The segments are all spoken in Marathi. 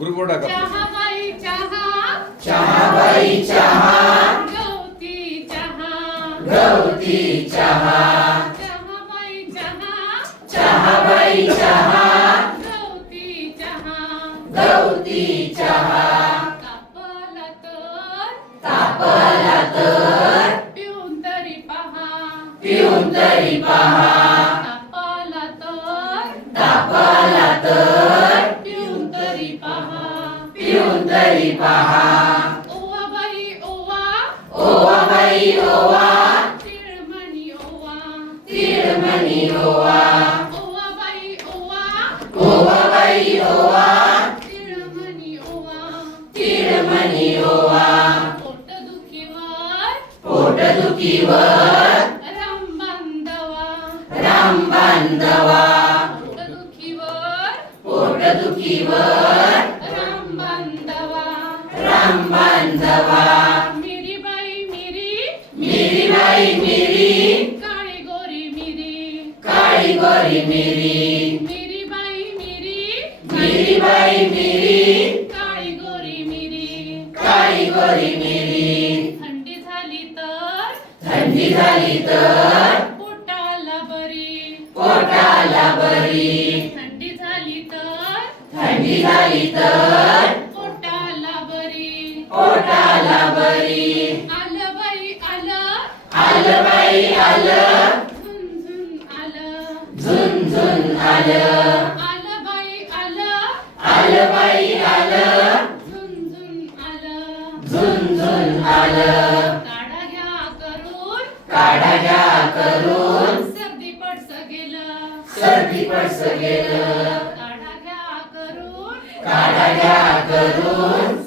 टाका चहा बाई चहा. चहाबाई चहा. गवती चहा. गवती चहा. चहा. बाई चहा चहा. गवती चहा. गवती चहा. तापला तर. तापला तर. पिऊन तरी पहा. पिऊन तरी पहा. तरी पहा. ओवा बाई ओवा. ओवा बाई ओवा. तिळमणी ओवा. तिळमणी ओवा. ओवा बाई ओवा. ओवा बाई ओवा. तिळमणी ओवा. तिळमणी ओवा. पोटदुखीवर पोटदुखीवर रामबांधवा. राम बांधवा पोटदुखीवर पोटदुखीवर रामबांधवा राम बांधवा मिरी बाई मिरी. मिरी बाई मिरी. काळी गोरी मिरी. काळी गोरी मिरी. मिरी बाई मिरी. मिरी बाई मिरी. काळी गोरी मिरी. काळी गोरी मिरी. थंडी झाली तर थंडी झाली तर पोटाला बरी. पोटाला बरी. थंडी झाली तर थंडी झाली तर पोटाला बरी पोटाला बरी आलं बाई आलं. आलं बाई आलं. झुंझुन आलं. झुंझुन आलं. आलं बाई आलं. आलं बाई आलं. झुंझुन आलं. झुंझुन आलं. काढा घ्या करून. काढा घ्या करून. सर्दी पडस गेलं. सर्दी पडस गेलं. काढा घ्या करून. काढा घ्या करून.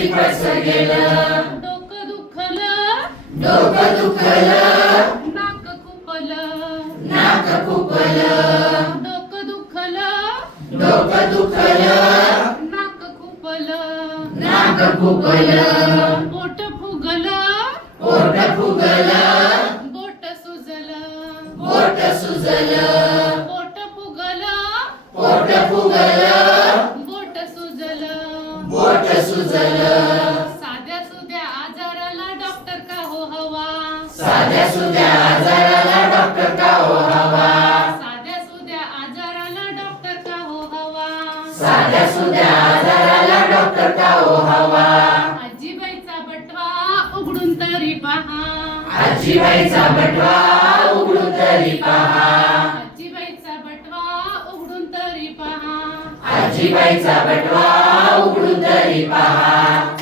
सर्दी पडस गेलं डोकं दुखलं डोकं दुखलं नाक खुपलं नाक खुपलं डोकं दुखलं डोकं दुखलं नाक खुपलं नाक खुपलं पोट फुगलं पोट फुगलं बोट सुजलं पोट सुजलं पोट फुगलं पोट फुगलं सुजलं साध्या सुध्या आजाराला डॉक्टर का हो हवा? साध्या सुध्या आजाराला डॉक्टर का हो हवा? साध्या सुध्या आजाराला डॉक्टर का हो हवा? साध्या सुध्या आजाराला डॉक्टर का हो हवा? आजीबाईचा बटवा उघडून तरी पहा. आजीबाईचा बटवा उघडून तरी पहा. आजीबाईचा बटवा उघडून तरी पहा.